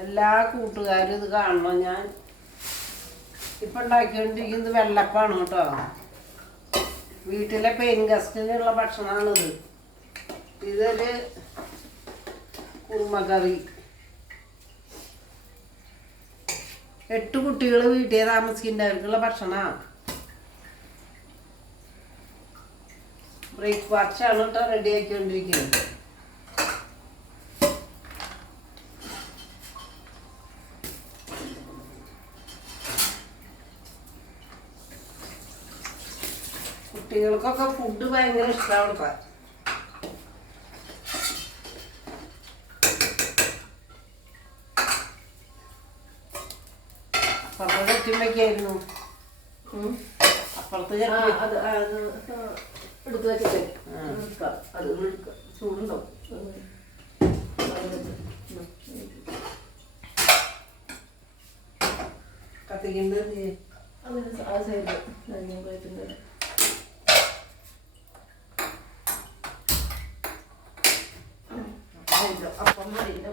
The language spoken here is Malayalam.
എല്ലാ കൂട്ടുകാരും ഇത് കാണണം. ഞാൻ ഇപ്പം ഉണ്ടാക്കിക്കൊണ്ടിരിക്കുന്നത് വെള്ളപ്പാണ് കേട്ടോ. വീട്ടിലെ പെയിൻ ഗസ്റ്റിനുള്ള ഭക്ഷണമാണിത് ഇതൊരു കുറുമക്കറി എട്ട് കുട്ടികൾ വീട്ടിൽ താമസിക്കുന്നവർക്കുള്ള ഭക്ഷണമാണ് ബ്രേക്ക്ഫാസ്റ്റ് ആണ് കേട്ടോ റെഡി കുട്ടികൾക്കൊക്കെ ഫുഡ് ഭയങ്കര ഇഷ്ടമാണ് ഇപ്പം അപ്പുറത്തെ ചട്ടിമയ്ക്കായിരുന്നു ഉം. അപ്പുറത്തെ എടുത്ത് വെച്ചിട്ട്. അത്. ചൂടുണ്ടാവും. കത്തിക്കുന്നത് ആ സൈഡ് 那个啊，房子里头。